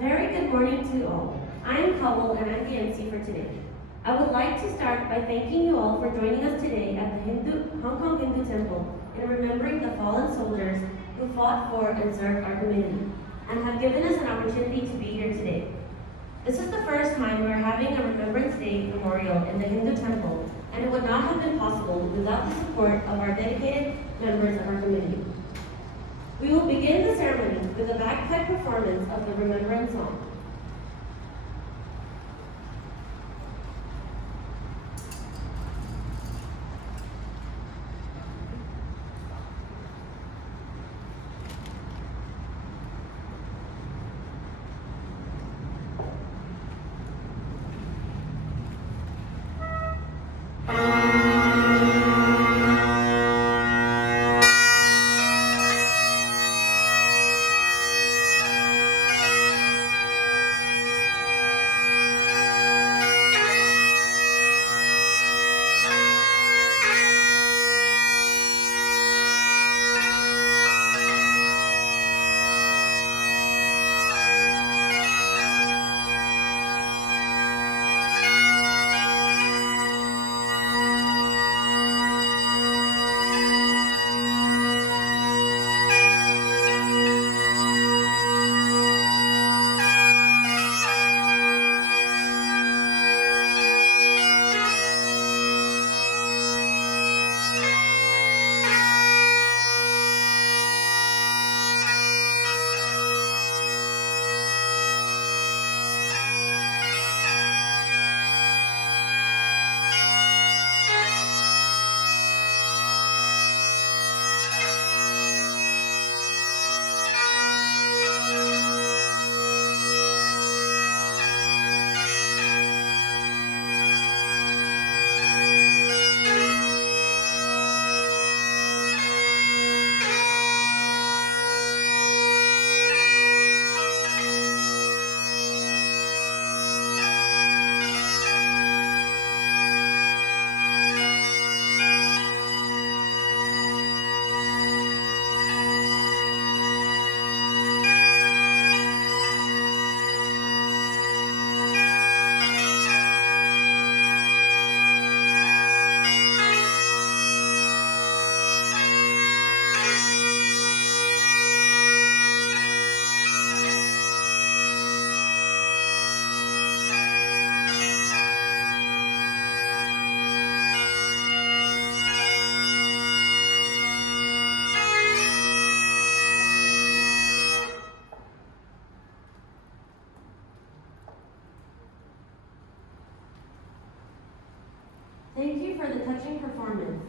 very good morning to all. I am Kawal and I'm the MC for today. I would like to start by thanking you all for joining us today at the Hong Kong Hindu Temple in remembering the fallen soldiers who fought for and served our community and have given us an opportunity to be here today. This is the first time we're having a Remembrance Day memorial in the Hindu Temple, and it would not have been possible without the support of our dedicated members of our community. We will begin the ceremony with a bagpipe performance of the Remembrance Song. Thank you for the touching performance.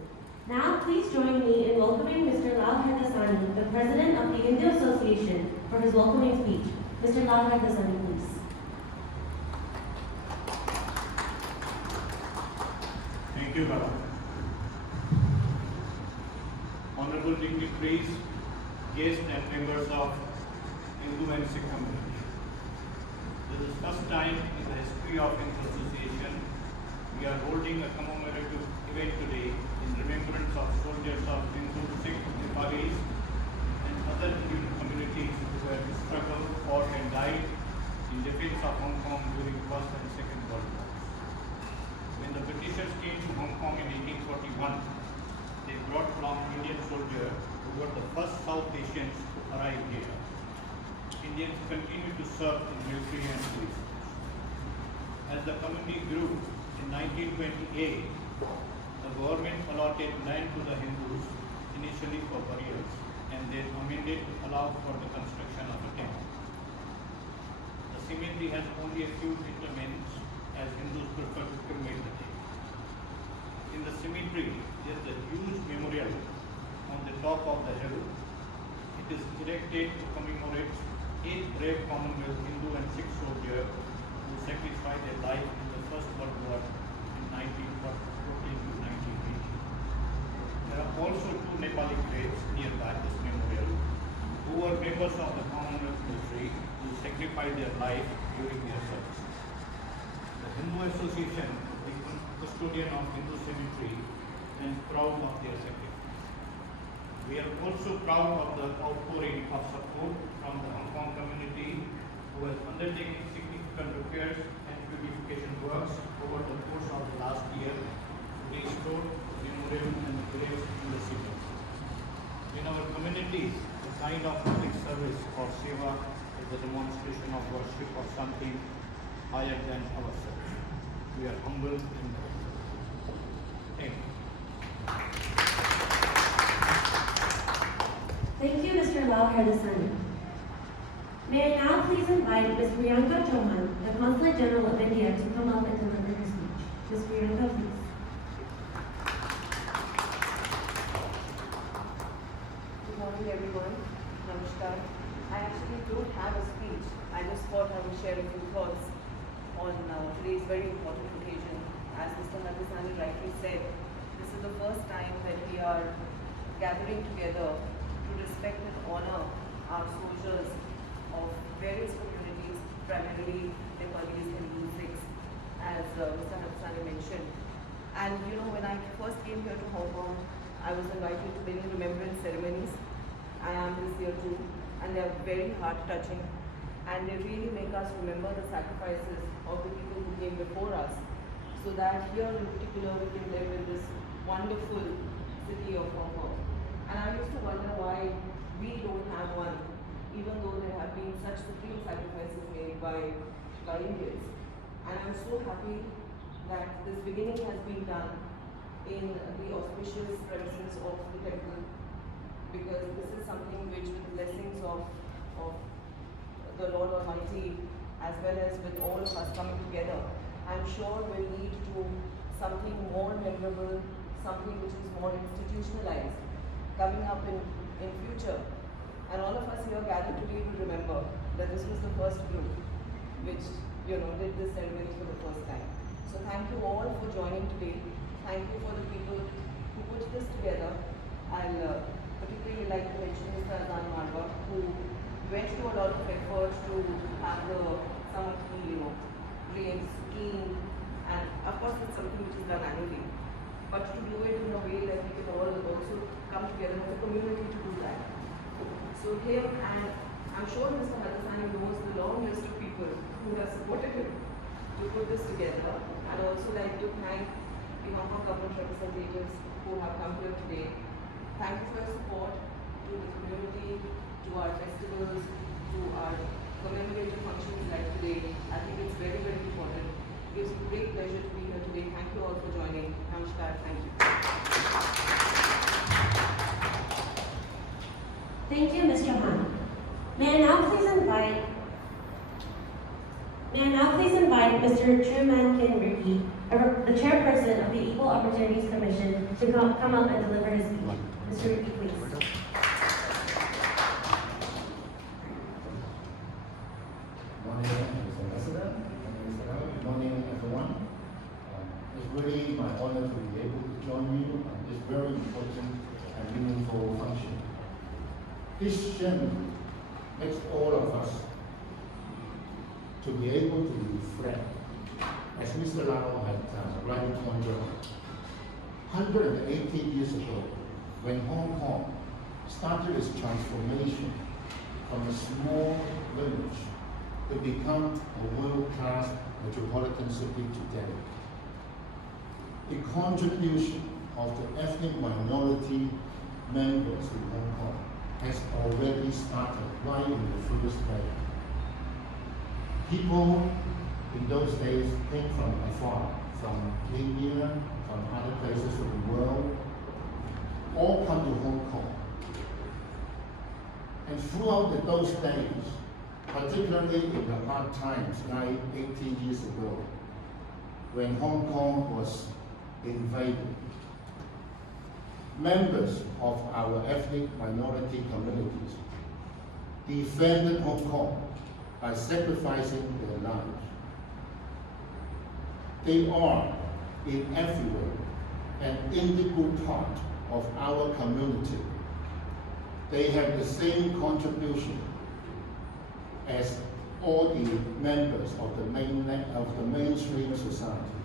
Now, please join me in welcoming Mr. Lal Hardasani, the President of the Hindu Association, for his welcoming speech. Mr. Lal Hardasani, please. Thank you, Baba. Honorable dignitaries, guests and members of Hindu and Sikh community. This is the first time in the history of Hindu Association we are holding a commemorative event today in remembrance of soldiers of Hindu, Sikh, Nepalis and other Hindu communities who have struggled, fought and died in defense of Hong Kong during First and Second World Wars. When the Britishers came to Hong Kong in 1841, they brought along Indian soldiers who were the first South Asians to arrive here. Indians continued to serve in military and police. As the community grew, in 1928, the government allotted land to the Hindus, initially for burials, and then amended to allow for the construction of a temple. The cemetery has only a few interments, as Hindus prefer to cremate the dead. In the cemetery, there is a huge memorial on the top of the hill. It is erected to commemorate 8 brave Commonwealth Hindu and Sikh soldiers who sacrificed their life in the First World War in 1914 to 1918. There are also 2 Nepali graves nearby this memorial who were members of the Commonwealth military who sacrificed their life during their service. The Hindu Association is the custodian of Hindu cemetery and proud of their sacrifice. We are also proud of the outpouring of support from the Hong Kong community who who has undertaken significant repairs and beautification works over the course of the last year to restore, renovate, and graves in the city. In our communities, the kind of public service or seva is a demonstration of worship of something higher than ourselves. We are humble and grateful. Thank you. Thank you, Mr. Lal Hardasani. May I now please invite Ms. Priyanka Chauhan, the Consulate General of India, to come up and deliver her speech. Ms. Priyanka, please. Good morning, everyone. Namaskar. I actually don't have a speech. I just thought I would share a few thoughts on today's very important occasion. As Mr. Hardasani rightly said, this is the first time that we are gathering together to respect and honor our soldiers of various communities, primarily Nepalis and Sikhs, as Mr. Hardasani mentioned. And you know, when I first came here to Hong Kong, I was invited to many remembrance ceremonies. I am this year too, and they are very heart-touching, and they really make us remember the sacrifices of the people who came before us, so that here in particular we can live in this wonderful city of Hong Kong. And I used to wonder why we don't have one, even though there have been such supreme sacrifices made by Indians. And I'm so happy that this beginning has been done in the auspicious premises of the temple, because this is something which, with the blessings of the Lord Almighty, as well as with all of us coming together, I'm sure will lead to something more memorable, something which is more institutionalized, coming up in future. And all of us here gathered today will remember that this was the first group which, did this ceremony for the first time. So thank you all for joining today. Thank you for the people who put this together. I'll particularly like to mention Mr. Azan Marwa, who went through a lot of effort to have some of the rains, skiing, and of course it's something which is done annually. But to do it in a way that we can all also come together as a community to do that. So here, and I'm sure Mr. Hardasani knows the long list of people who have supported him to put this together. And also like to thank the Hong Kong government representatives who have come here today. Thank you for your support to the community, to our festivals, to our commemorative functions like today. I think it's very, very important. It gives me great pleasure to be here today. Thank you all for joining. Namaskar. Thank you. Thank you, Ms. Chauhan. May I now please invite Mr. Truman Kinriki, the chairperson of the Equal Opportunities Commission, to come up and deliver his speech. Mr. Ricky, please. Good morning, Mr. Ambassador. Good morning, everyone. It's really my honor to be able to join you on this very important and meaningful function. This journey makes all of us to be able to reflect, as Mr. Lau had rightly pointed out, 180 years ago, when Hong Kong started its transformation from a small village to become a world-class metropolitan city today. The contribution of the ethnic minority members in Hong Kong has already started right in the first day. People in those days came from afar, from India, from other places of the world, all come to Hong Kong. And throughout those days, particularly in the hard times, like 18 years ago, when Hong Kong was invaded, members of our ethnic minority communities defended Hong Kong by sacrificing their lives. They are, in every way, an integral part of our community. They have the same contribution as all the members of the mainstream society.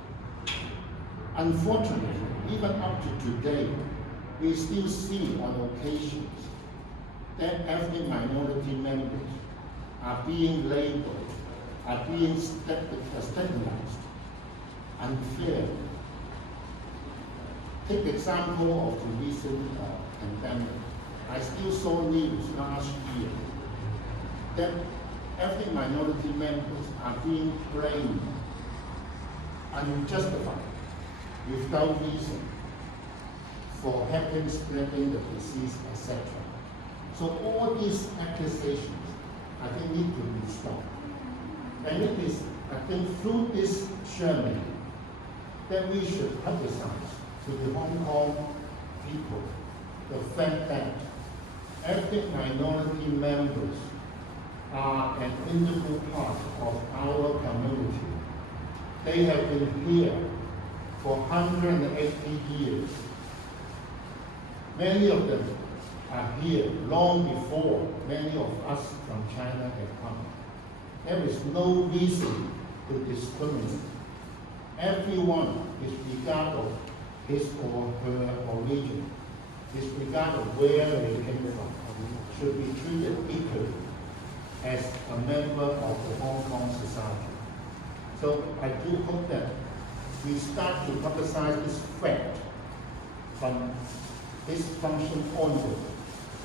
Unfortunately, even up to today, we still see on occasions that ethnic minority members are being labeled, are being stigmatized unfairly. Take the example of the recent pandemic. I still saw news last year that ethnic minority members are being blamed unjustified, without reason, for having spreading the disease, etc. So all these accusations, I think, need to be stopped. And it is, I think, through this journey that we should emphasize to the Hong Kong people the fact that ethnic minority members are an integral part of our community. They have been here for 180 years. Many of them are here long before many of us from China have come. There is no reason to discriminate. Everyone, disregard of his or her origin, disregard of where they came from, should be treated equally as a member of the Hong Kong society. So I do hope that we start to publicize this fact from this function onward.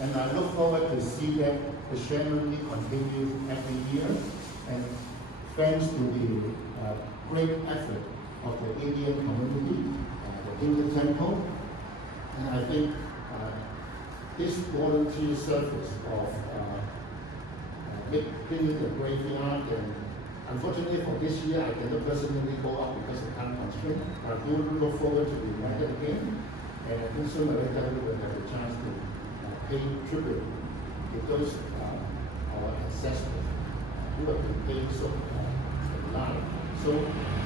And I look forward to see that the ceremony continues every year. And thanks to the great effort of the Indian community, the Hindu Temple, and I think this voluntary service of cleaning the graveyard, and unfortunately for this year I cannot personally go up because of time constraint. I do look forward to be invited again, and I think sooner or later we will have a chance to pay tribute to those our ancestors who have been paying so alive, so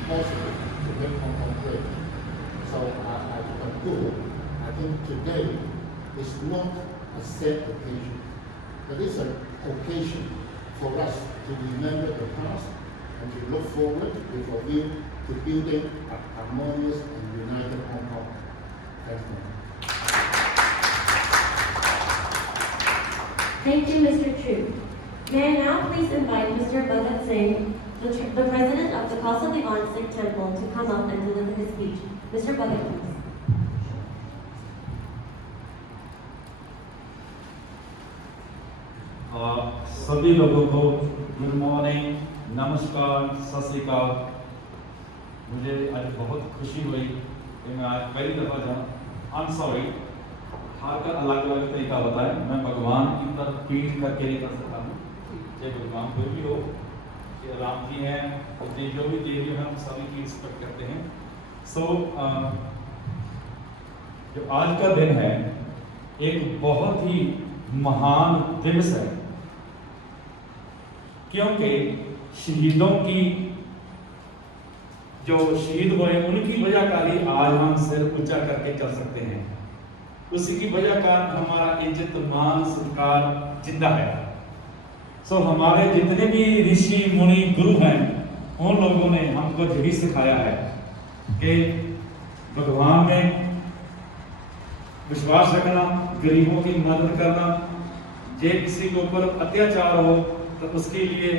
possible to make Hong Kong great. So I conclude, I think today is not a sad occasion, but it's an occasion for us to remember the past and to look forward with a view to building a harmonious and united Hong Kong. Thank you. Thank you, Mr. Chu. May I now please invite Mr. Bhagat Singh, the president of the Khalsa Diwan Sikh Temple, to come up and deliver his speech. Mr. Bhagat, please. सभी लोगों को good morning, नमस्कार, सत श्री अकाल। मुझे आज बहुत खुशी हुई कि मैं आज पहली दफ़ा जाऊँ। आई एम सॉरी, हर का अलग अलग तरीका होता है। मैं भगवान की तरफ पीठ करके नहीं कर सकता हूँ, चाहे भगवान कोई भी हो, कि राम जी हैं, अपनी जो भी देवी हैं, हम सभी की रिस्पेक्ट करते हैं। जो आज का दिन है, एक बहुत ही महान दिवस है, क्योंकि शहीदों की जो शहीद हुए उनकी वजह का ही आज हम सिर ऊंचा करके चल सकते हैं। उसी की वजह का हमारा इज्जत मान सत्कार जिंदा है। हमारे जितने भी ऋषि मुनि गुरु हैं, उन लोगों ने हमको यही सिखाया है कि भगवान में विश्वास रखना, गरीबों की मदद करना, जे किसी के ऊपर अत्याचार हो तो उसके लिए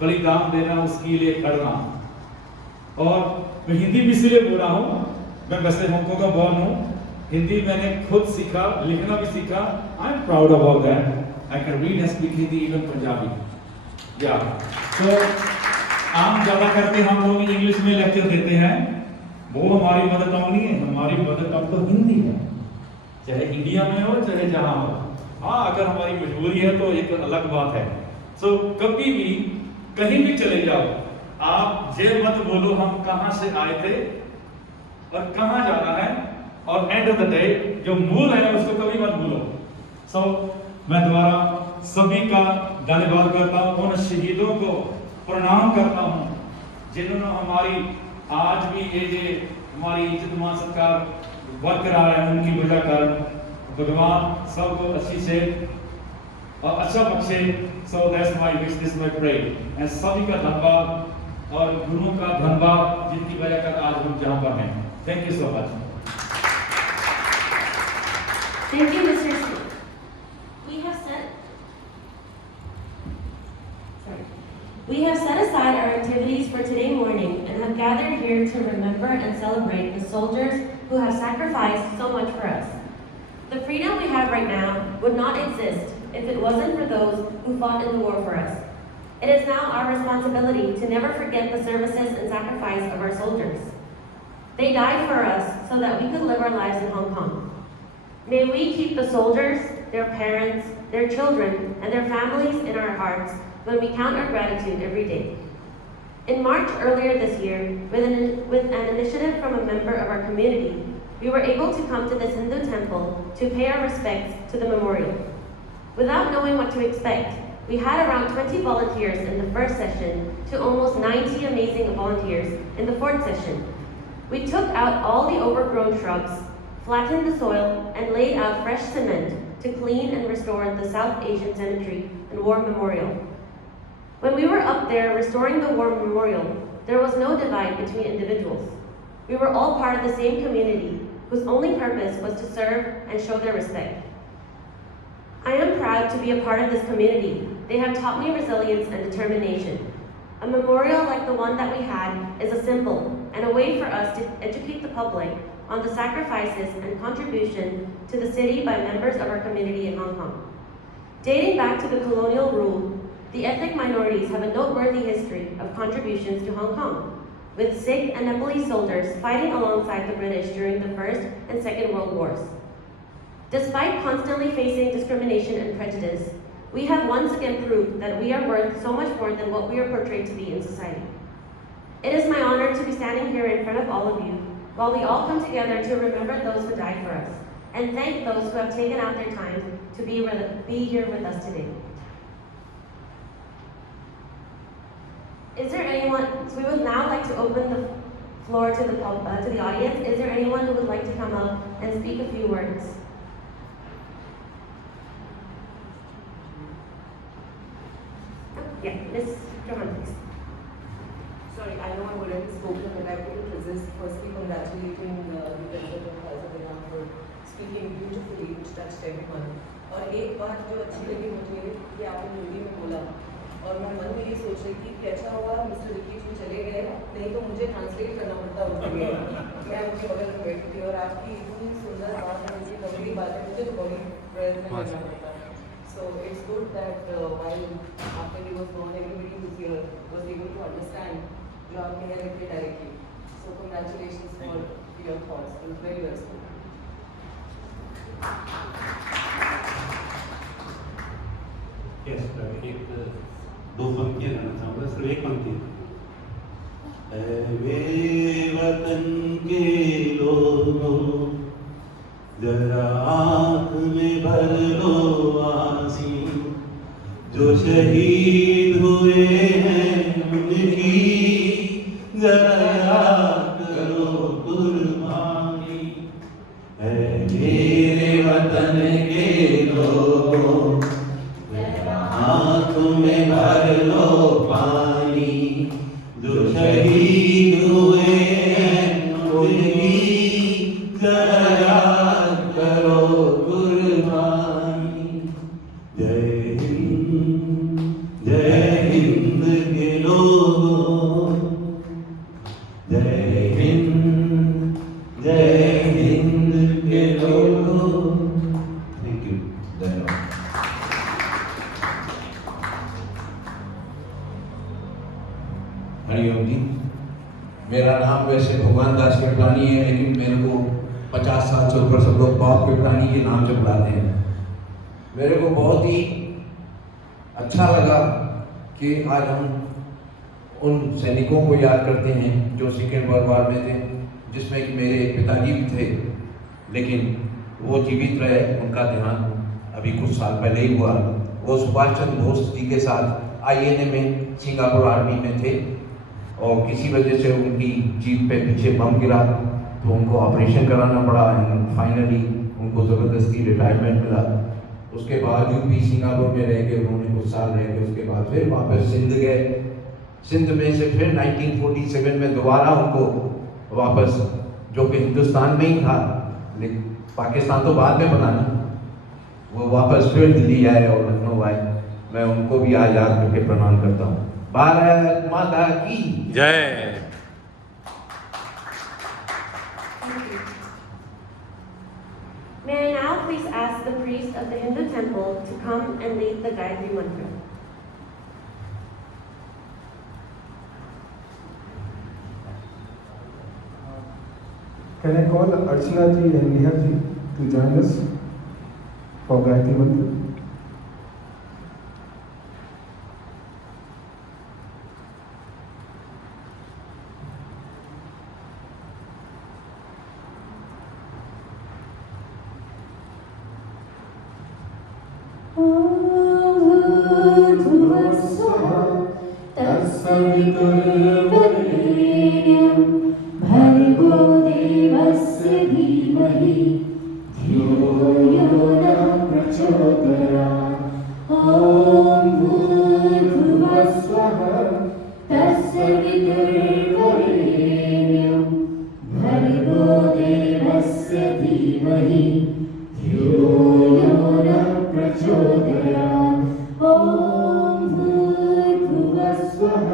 बलिदान देना, उसके लिए करना। और मैं हिंदी भी इसलिए बोल रहा हूँ, मैं वैसे हांगकांग का बॉर्न हूँ, हिंदी मैंने खुद सीखा, लिखना भी सीखा। I am proud about that. I can read and speak Hindi, even Punjabi. या तो आम ज़्यादा करके हम लोग इंग्लिश में लेक्चर देते हैं, वो हमारी मदर टंग नहीं है। हमारी मदर टंग तो हिंदी है, चाहे इंडिया में हो चाहे जहाँ हो। हाँ, अगर हमारी मजबूरी है तो एक अलग बात है। कभी भी कहीं भी चले जाओ, आप ये मत बोलो हम कहाँ से आए थे और कहाँ जाना है, और एंड ऑफ द डे जो मूल है उसको कभी मत भूलो। मैं दोबारा सभी का धन्यवाद करता हूँ, उन शहीदों को प्रणाम करता हूँ जिन्होंने हमारी आज भी ये हमारी इज्जत मान सत्कार बरकरार है। उनकी वजह कर भगवान सबको अच्छी से और अच्छा बख्शे। So that's my wish, this my prayer. And सभी का धन्यवाद और गुरुओं का धन्यवाद जिनकी वजह कर आज हम जहाँ पर हैं। Thank you so much. Thank you, Mr. Singh. We have sent. Sorry. We have set aside our activities for today morning and have gathered here to remember and celebrate the soldiers who have sacrificed so much for us. The freedom we have right now would not exist if it wasn't for those who fought in the war for us. It is now our responsibility to never forget the services and sacrifice of our soldiers. They died for us so that we could live our lives in Hong Kong. May we keep the soldiers, their parents, their children, and their families in our hearts when we count our gratitude every day. In March earlier this year, with an initiative from a member of our community, we were able to come to this Hindu temple to pay our respects to the memorial. Without knowing what to expect, we had around 20 volunteers in the first session to almost 90 amazing volunteers in the fourth session. We took out all the overgrown shrubs, flattened the soil, and laid out fresh cement to clean and restore the South Asian Cemetery and War Memorial. When we were up there restoring the War Memorial, there was no divide between individuals. We were all part of the same community, whose only purpose was to serve and show their respect. I am proud to be a part of this community. They have taught me resilience and determination. A memorial like the one that we had is a symbol and a way for us to educate the public on the sacrifices and contribution to the city by members of our community in Hong Kong. Dating back to the colonial rule, the ethnic minorities have a noteworthy history of contributions to Hong Kong, with Sikh and Nepalese soldiers fighting alongside the British during the First and Second World Wars. Despite constantly facing discrimination and prejudice, we have once again proved that we are worth so much more than what we are portrayed to be in society. It is my honor to be standing here in front of all of you while we all come together to remember those who died for us and thank those who have taken out their time to be here with us today. Is there anyone, so we would now like to open the floor to the audience. Is there anyone who would like to come up and speak a few words? Yeah, Ms. Johan, please. Sorry, I know I've already spoken, but I couldn't resist firstly congratulating the president of Hazardinam for speaking beautifully, which touched everyone. और एक बात जो अच्छी लगी मुझे कि आपने हिंदी में बोला और मैं मन में ये सोच रही थी कि अच्छा हुआ मिस्टर रिकी जी चले गए, नहीं तो मुझे ट्रांसलेट करना पड़ता उनके लिए। मैं उनके बगल में बैठी थी और आपकी इतनी सुंदर बात है, मुझे लंबी बातें मुझे तो बड़ी प्रयत्न करना पड़ता है। So it's good that while after he was born, everybody who's here was able to understand जो आप कह रहे थे directly. So congratulations for your thoughts. It was very well spoken. Yes, एक दो पंक्तियां गाना चाहूँगा, सिर्फ एक पंक्ति। वे वतन के लोगों, जरा आँख में भर लो आंसी, जो शहीद हुए हैं उनकी जरा याद करो कुर्बानी। मेरे वतन के लोगों, जरा आँख में भर लो पानी, जो शहीद हुए हैं उनकी जरा याद करो कुर्बानी। जय हिंद के लोगों, जय हिंद के लोगों। थैंक यू, धन्यवाद। हरिओम जी, मेरा नाम वैसे भगवान दास कृपलानी है, लेकिन मेरे को 50 साल से ऊपर सब लोग बाप कृपलानी के नाम से बुलाते हैं। मेरे को बहुत ही अच्छा लगा कि आज हम उन सैनिकों को याद करते हैं जो सेकेंड वर्ल्ड वॉर में थे, जिसमें कि मेरे पिताजी भी थे, लेकिन वो जीवित रहे। उनका देहांत अभी कुछ साल पहले ही हुआ। वो सुभाष चंद्र बोस जी के साथ INA में सिंगापुर आर्मी में थे और किसी वजह से उनकी जीप पे पीछे बम गिरा तो उनको ऑपरेशन कराना पड़ा। फाइनली उनको ज़बरदस्ती रिटायरमेंट मिला। उसके बावजूद भी सिंगापुर में रह के उन्होंने कुछ साल रह के उसके बाद फिर वापस सिंध गए। सिंध में से फिर 1947 में दोबारा उनको वापस, जो कि हिंदुस्तान में ही था, लेकिन पाकिस्तान तो बाद में बना ना, वो वापस फिर दिल्ली आए और लखनऊ आए। मैं उनको भी आज याद करके प्रणाम करता हूँ। भारत माता की जय। Thank you. May I now please ask the priest of the Hindu temple to come and lead the Gayatri Mantra. Can I call Archana ji and Neha ji to join us for Gayatri Mantra? भर्गो देवस्य धीमहि धियो यो नः प्रचोदयात्। ॐ भूर्भुवः स्वः तत्सवितुर्वरेण्यं भर्गो देवस्य धीमहि धियो यो नः प्रचोदयात्। ॐ भूर्भुवः स्वः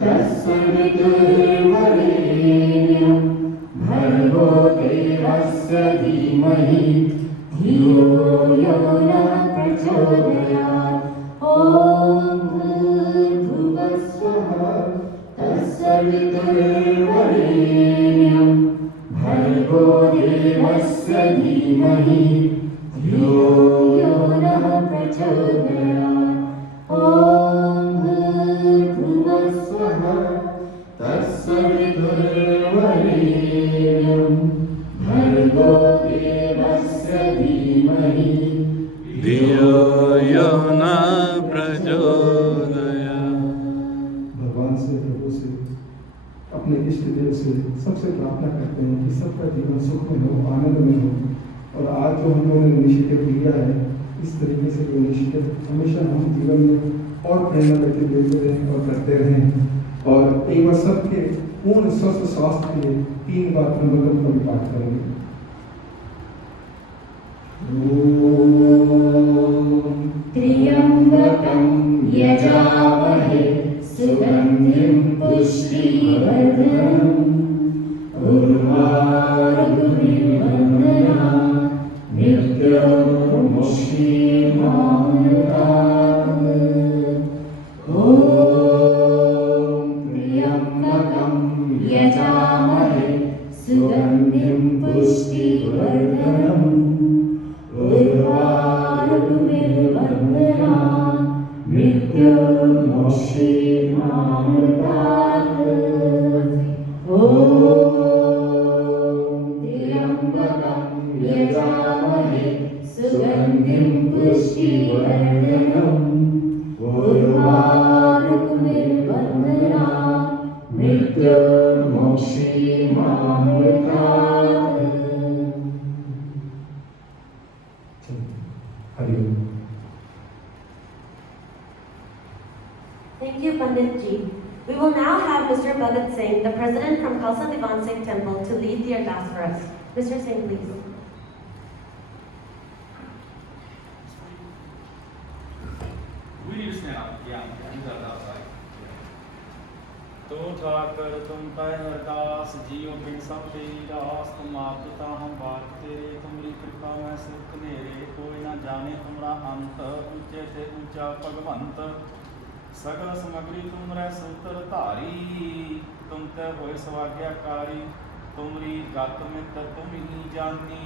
तत्सवितुर्वरेण्यं भर्गो देवस्य धीमहि धियो यो नः प्रचोदयात्। ॐ भूर्भुवः स्वः तत्सवितुर्वरेण्यं भर्गो देवस्य धीमहि धियो यो नः प्रचोदयात्। ॐ भूर्भुवः स्वः तत्सवितुर्वरेण्यं भर्गो देवस्य धीमहि धियो यो नः प्रचोदयात्। भगवान से, प्रभु से, अपने इष्ट देव से सबसे प्रार्थना करते हैं कि सबका जीवन सुख में हो, आनंद में हो। और आज जो हम लोगों ने इनिशिएटिव लिया है, इस तरीके से जो इनिशिएटिव हमेशा हम जीवन में और प्रेरणा देते रहें और करते रहें। और एक बार सबके पूर्ण स्वस्थ स्वास्थ्य के लिए 3 बार त्र्यंबकम का भी पाठ करेंगे। त्र्यंबकं यजामहे सुगन्धिं पुष्टिवर्धनम् उर्वारुकमिर्वन्दनात् मृत्युर्मुक्षीमामृतात्। ॐ त्र्यंबकं यजामहे सुगन्धिं पुष्टिवर्धनम् उर्वारुकमिर्वन्दनात् मृत्युर्मुक्षीमामृतात्। ॐ त्र्यंबकं यजामहे सुगन्धिं पुष्टिवर्धनम् उर्वारुकमिर्वन्दनात् मृत्युर्मुक्षीमामृतात्। हरि ओम। Thank you, Pandit Ji. We will now have Mr. Bhagat Singh, the president from Khalsa Divan Sikh Temple, to lead the ardas for us. Mr. Singh, please. तो ठाकर तुम कह अरदास जियो बिन सब तेरी रास। तुम आप पिता हम बात तेरे, तुमरी कृपा में सुख नेरे। कोई न जाने तुमरा अंत, ऊंचे से ऊंचा भगवंत। सगल समग्री तुम रह सूत्र धारी, तुम ते होए स्वाज्ञाकारी। तुमरी गत मित तुम ही जानी,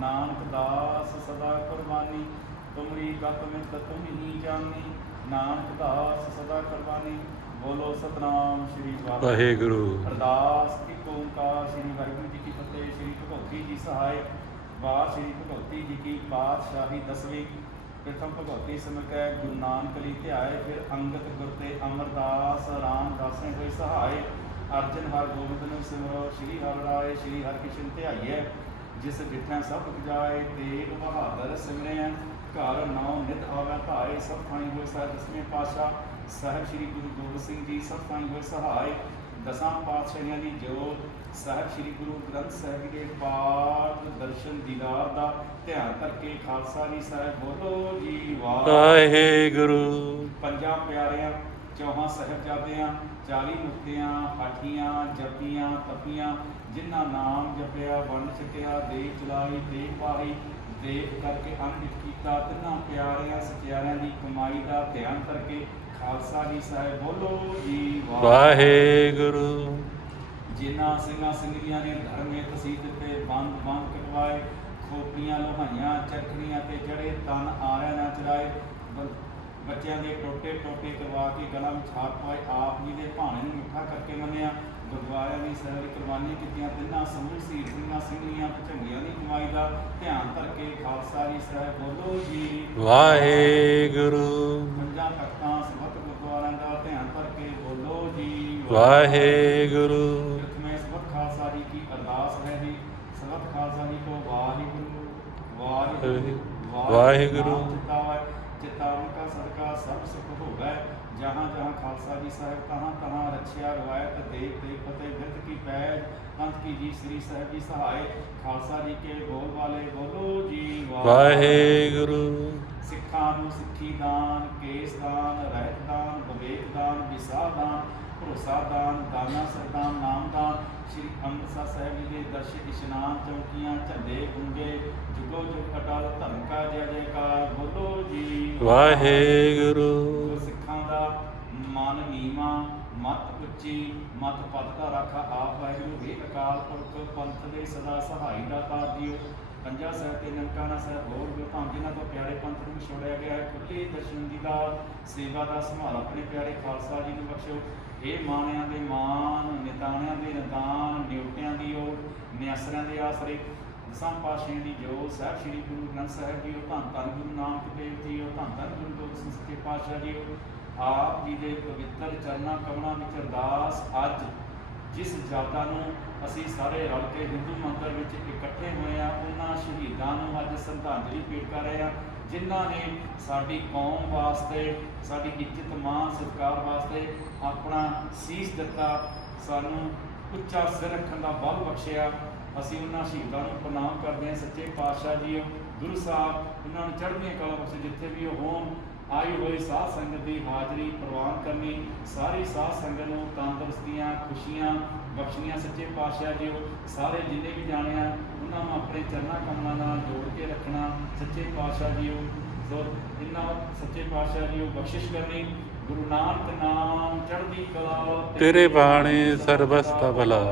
नानक दास सदा कुर्बानी। तुमरी गत मित तुम ही जानी, नानक दास सदा कुर्बानी। बोलो सतनाम श्री वाहेगुरु। अरदास एक ओंकार श्री वाहिगुरु जी की फतेह। श्री भगवती जी सहाय। बार श्री भगवती जी की पातशाही 10वीं। प्रथम भगवती सिमर गुरु नानक ली ध्याए, फिर अंगत गुर ते अमरदास रामदासें होए सहाय। अर्जन हर गोबिंद नु सिमरो, श्री हर राय श्री हर कृष्ण ध्याइए। जिस डिठै सब जाए, तेग बहादुर सिमरै। घर नौ नित आवे धाए, सब थाई होए सह 10वें पातशाह। साहब श्री गुरु गोबिंद सिंह जी सब थाई होए सहाय। 10 पातशाहियां दी जोत, साहब श्री गुरु ग्रंथ साहिब के पाठ दर्शन दीदार दा ध्यान करके खालसा जी साहब बोलो जी वाहेगुरु। 5 प्यारियां ਚੌਹਾਂ ਸਾਹਿਬਜ਼ਾਦਿਆਂ 40 ਮੁਕਤਿਆਂ ਹਾਠੀਆਂ ਜਪੀਆਂ ਤਪੀਆਂ ਜਿਨ੍ਹਾਂ ਨਾਮ ਜਪਿਆ ਵੰਡ ਛਕਿਆ ਦੇਖ ਚਲਾਈ ਦੇਖ ਪਾਈ ਦੇਖ ਕਰਕੇ ਅੰਮ੍ਰਿਤ ਕੀਤਾ ਤਿੰਨਾਂ ਪਿਆਰਿਆਂ ਸਚਿਆਰਿਆਂ ਦੀ ਕਮਾਈ ਦਾ ਧਿਆਨ ਕਰਕੇ ਖਾਲਸਾ ਜੀ ਸਾਹਿਬ ਬੋਲੋ ਜੀ ਵਾਹਿਗੁਰੂ। ਜਿਨ੍ਹਾਂ ਸਿੰਘਾਂ ਸਿੰਘਣੀਆਂ ਨੇ ਧਰਮੇ ਤਸੀਦ ਤੇ ਬੰਦ ਕਟਵਾਏ ਖੋਪੀਆਂ ਲੋਹਾਈਆਂ ਚੱਕਰੀਆਂ ਤੇ ਚੜੇ ਤਨ ਆਰਿਆਂ ਨਾ ਚੜਾਏ ਬੱਚਿਆਂ ਦੇ ਟੋਟੇ ਕਰਵਾ ਕੇ ਗਲਾਂ ਵਿੱਚ ਹਾਰ ਪਾਏ ਆਪ ਜੀ ਦੇ ਭਾਣੇ ਨੂੰ ਮਿੱਠਾ ਕਰਕੇ ਮੰਨਿਆ ਗੁਰਦੁਆਰਿਆਂ ਦੀ ਸੈਰ ਕੁਰਬਾਨੀ ਕੀਤੀਆਂ ਤਿੰਨਾਂ ਸਮੂਹ ਸ਼ਹੀਦ ਸਿੰਘਾਂ ਸਿੰਘਣੀਆਂ ਝੰਡੀਆਂ ਦੀ ਕਮਾਈ ਦਾ ਧਿਆਨ ਧਰ ਕੇ ਖਾਲਸਾ ਜੀ ਸਾਹਿਬ ਬੋਲੋ ਜੀ ਵਾਹਿਗੁਰੂ। ਪੰਜਾਂ ਤਖਤਾਂ ਸਮਤ ਗੁਰਦੁਆਰਿਆਂ ਦਾ ਧਿਆਨ ਧਰ ਕੇ ਬੋਲੋ ਜੀ ਵਾਹਿਗੁਰੂ। ਮੈਂ ਸਬਤ ਖਾਲਸਾ ਜੀ ਕੀ ਅਰਦਾਸ ਹੈ ਜੀ ਸਬਤ ਖਾਲਸਾ ਜੀ ਕੋ ਵਾਹਿਗੁਰੂ ਵਾਹਿਗੁਰੂ। चितावन का सदका सब सुख होगा जहाँ जहाँ खालसा जी साहब तहाँ तहाँ रक्षा रवायत देख फतेह विरत की पैज पंथ की जी श्री साहब जी सहाय खालसा जी के बोल वाले बोलो जी वाहिगुरु। सिखा नूं सिक्खी दान केस दान रहत दान विवेक दान विसाह दान भरोसा दान दाना सरदान नाम दान श्री ਅੰਮ੍ਰਿਤਸਰ ਸਾਹਿਬ ਜੀ ਦੇ ਦਰਸ਼ਨ ਇਸ਼ਨਾਨ ਚੌਕੀਆਂ ਝੰਡੇ ਗੁੰਗੇ ਜੁਗੋ ਜੁਗ ਅਟਲ ਧਰਮ ਕਾ ਜੈ ਜੈਕਾਰ ਬੋਲੋ ਜੀ ਵਾਹਿਗੁਰੂ। ਸਿੱਖਾਂ ਦਾ ਮਨ ਨੀਵਾਂ ਮਤ ਉੱਚੀ ਮਤ ਪੱਤ ਦਾ ਰਾਖਾ ਆਪ ਵਾਹਿਗੁਰੂ ਵੀ ਅਕਾਲ ਪੁਰਖ ਪੰਥ ਦੇ ਸਦਾ ਸਹਾਈ ਦਾਤਾ ਜੀਓ ਪੰਜਾ ਸਾਹਿਬ ਤੇ ਨਨਕਾਣਾ ਸਾਹਿਬ ਹੋਰ ਗੁਰਧਾਮ ਜਿਨ੍ਹਾਂ ਤੋਂ ਪਿਆਰੇ ਪੰਥ ਨੂੰ ਛੋੜਿਆ ਗਿਆ ਹੈ ਖੁੱਲੇ ਦਰਸ਼ਨ ਦੀ ਦਾ ਸੇਵਾ ਦਾ ਸੰਭਾਲ ਆਪਣੇ ਪਿਆਰੇ ਖਾਲਸਾ ਜੀ ਨੂੰ ਬਖਸ਼ੋ ਇਹ ਮਾਣਿਆਂ ਦੇ ਮਾਨ ਨਿਤਾਣਿਆਂ ਦੇ ਨਿਦਾਨ ਡਿਊਟਿਆਂ ਦੀ ਓਟ ਨਿਆਸਰਿਆਂ ਦੇ ਆਸਰੇ ਦਸਾਂ ਪਾਤਸ਼ਾਹਾਂ ਦੀ ਜੋ ਸਾਹਿਬ ਸ੍ਰੀ ਗੁਰੂ ਗ੍ਰੰਥ ਸਾਹਿਬ ਜੀ ਉਹ ਧੰਨ ਧੰਨ ਗੁਰੂ ਨਾਨਕ ਦੇਵ ਜੀ ਉਹ ਧੰਨ ਧੰਨ ਗੁਰੂ ਗੋਬਿੰਦ ਸਿੰਘ ਸੱਚੇ ਪਾਤਸ਼ਾਹ ਜੀ ਆਪ ਜੀ ਦੇ ਪਵਿੱਤਰ ਚਰਨਾਂ ਕਮਲਾਂ ਵਿੱਚ ਅਰਦਾਸ ਅੱਜ ਜਿਸ ਜਾਤਾਂ ਨੂੰ ਅਸੀਂ ਸਾਰੇ ਰਲ ਕੇ ਹਿੰਦੂ ਮੰਦਰ ਵਿੱਚ ਇਕੱਠੇ ਹੋਏ ਹਾਂ ਉਹਨਾਂ ਸ਼ਹੀਦਾਂ ਨੂੰ ਅੱਜ ਸ਼ਰਧਾਂਜਲੀ ਭੇਟ ਕਰ ਰਹੇ ਹਾਂ ਜਿਨ੍ਹਾਂ ਨੇ ਸਾਡੀ ਕੌਮ ਵਾਸਤੇ ਸਾਡੀ ਇੱਜ਼ਤ ਮਾਣ ਸਤਿਕਾਰ ਵਾਸਤੇ ਆਪਣਾ ਸੀਸ ਦਿੱਤਾ ਸਾਨੂੰ ਉੱਚਾ ਸਿਰ ਰੱਖਣ ਦਾ ਬਲ ਬਖਸ਼ਿਆ ਅਸੀਂ ਉਹਨਾਂ ਸ਼ਹੀਦਾਂ ਨੂੰ ਪ੍ਰਣਾਮ ਕਰਦੇ ਹਾਂ ਸੱਚੇ ਪਾਤਸ਼ਾਹ ਜੀ ਗੁਰੂ ਸਾਹਿਬ ਉਹਨਾਂ ਨੂੰ ਚੜ੍ਹਦੀਆਂ ਕਲਾ ਬਖਸ਼ੇ ਜਿੱਥੇ ਵੀ ਉਹ ਹੋਣ ਆਈ ਹੋਈ ਸਾਧ ਸੰਗਤ ਦੀ ਹਾਜ਼ਰੀ ਪ੍ਰਵਾਨ ਕਰਨੀ ਸਾਰੀ ਸਾਧ ਸੰਗਤ ਨੂੰ ਤੰਦਰੁਸਤੀਆਂ ਖੁਸ਼ੀਆਂ ਬਖਸ਼ੀਆਂ ਸੱਚੇ ਪਾਤਸ਼ਾਹ ਜੀ ਸਾਰੇ ਜਿੰਨੇ ਵੀ ਜਾਣੇ ਆ ਉਹਨਾਂ ਨੂੰ ਆਪਣੇ ਚਰਨਾਂ ਕਮਲਾਂ ਨਾਲ ਜੋੜ ਕੇ ਰੱਖਣਾ ਸੱਚੇ ਪਾਤਸ਼ਾਹ ਜੀ ਸੋ ਇਹਨਾਂ ਸੱਚੇ ਪਾਤਸ਼ਾਹ ਜੀ ਬਖਸ਼ਿਸ਼ ਕਰਨੀ ਗੁਰੂ ਨਾਨਕ ਨਾਮ ਚੜ੍ਹਦੀ ਕਲਾ ਤੇਰੇ ਬਾਣੇ ਸਰਬਸਤਾ ਭਲਾ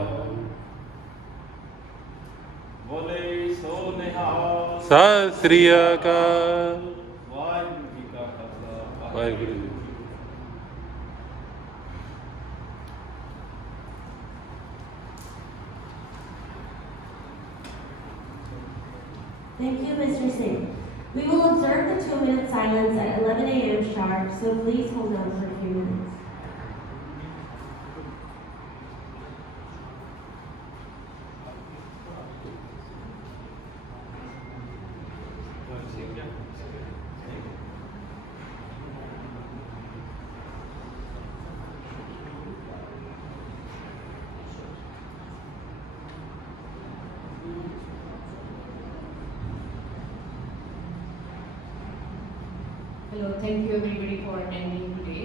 ਬੋਲੇ ਸੋ ਨਿਹਾਲ ਸਤਿ ਸ੍ਰੀ ਅਕਾਲ। ਵਾਹਿਗੁਰੂ ਜੀ ਕਾ Khalsa Waheguru ji. Thank you, Mr. Singh. We will observe the 2-minute silence at 11 a.m. sharp, so please hold on for a few minutes. Hello, thank you everybody for attending today.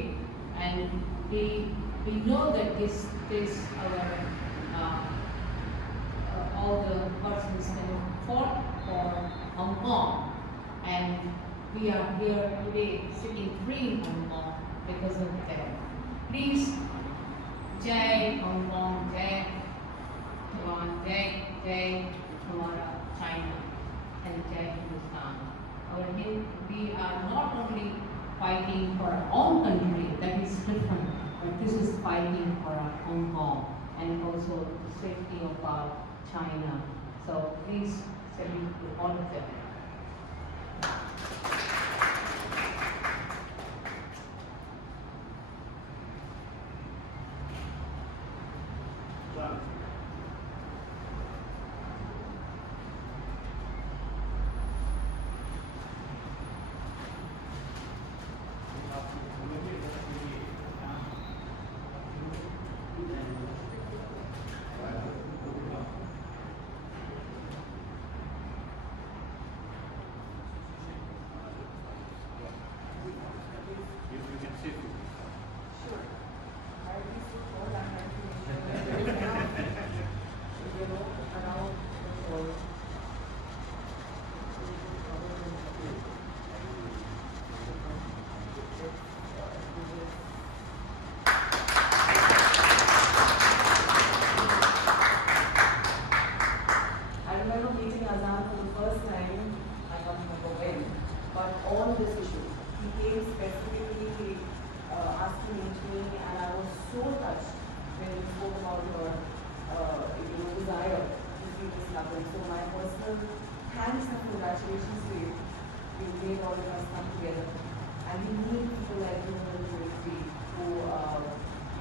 And we know that this is our all the persons who fought for Hong Kong, and we are here today sitting free in Hong Kong because of them. Please, Jai Hong Kong, Jai Taiwan, Jai Hmara China, and Jai Hindustan. We are not only fighting for our own country, that is different, but this is fighting for our Hong Kong and also the safety of our China. So please salute to all of them. and some congratulations to you. You made all of us come together. And we need people like you in the community who,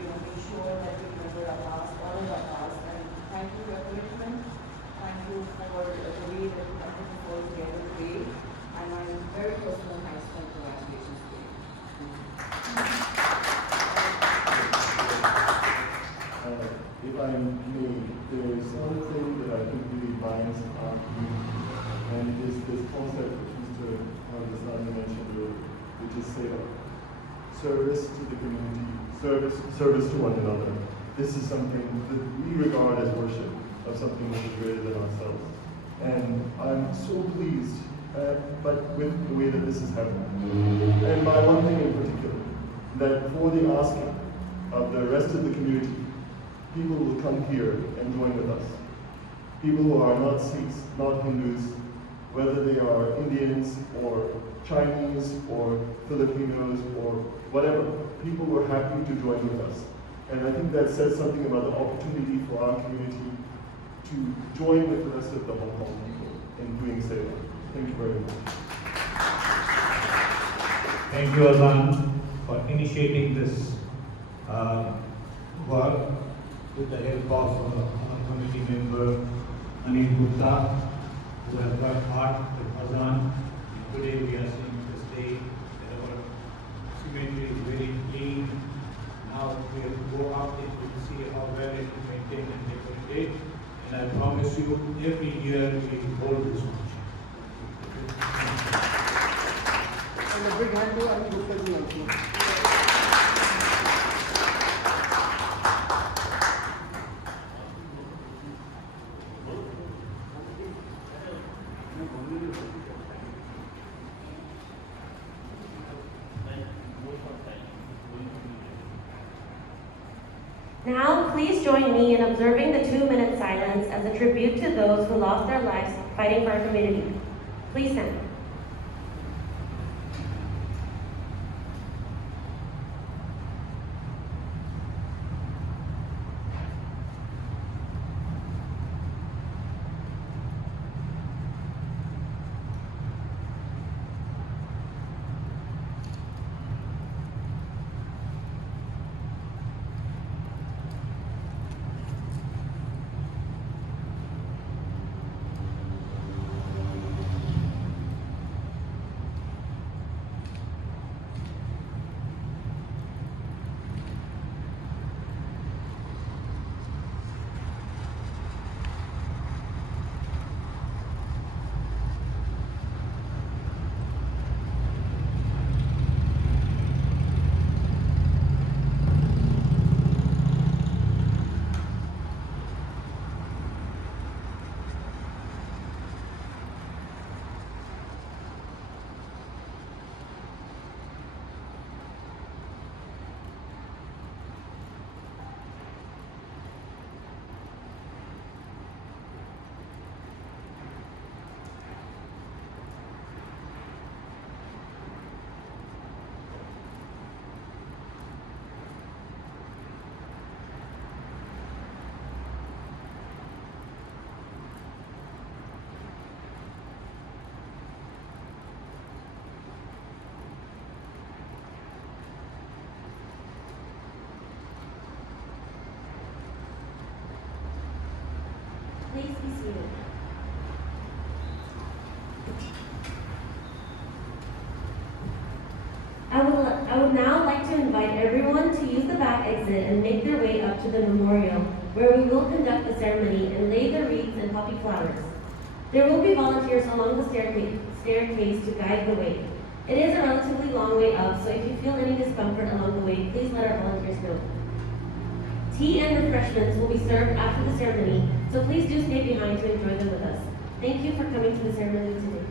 make sure that we remember our past, all of our past. And thank you for your commitment. Thank you for the way that you have put us all together today. And my very personal thanks and congratulations to you. If I may, there is one thing that I think really binds our community, and it is this concept that Mr. Hardasani mentioned earlier, which is seva. Service to the community, service to one another. This is something that we regard as worship of something that is greater than ourselves. And I'm so pleased, but with the way that this is happening. And by one thing in particular, that for the asking of the rest of the community, people will come here and join with us. People who are not Sikhs, not Hindus, whether they are Indians or Chinese or Filipinos or whatever, people were happy to join with us. And I think that says something about the opportunity for our community to join with the rest of the Hong Kong people in doing seva. Thank you very much. Thank you, Azan, for initiating this work with the help of our committee member Anil Gupta, who has worked hard with Azan. Today we are seeing this day that our cemetery is very clean. Now we have to go out and we see how well it is maintained and decorated. And I promise you, every year we will hold this function. And a big hand to Anil Gupta ji also. Now, please join me in observing the 2-minute silence as a tribute to those who lost their lives fighting for our community. Please stand. Please be seated. I would now like to invite everyone to use the back exit and make their way up to the memorial, where we will conduct the ceremony and lay the wreaths and poppy flowers. There will be volunteers along the staircase to guide the way. It is a relatively long way up, so if you feel any discomfort along the way, please let our volunteers know. Tea and refreshments will be served after the ceremony, so please do stay behind to enjoy them with us. Thank you for coming to the ceremony today.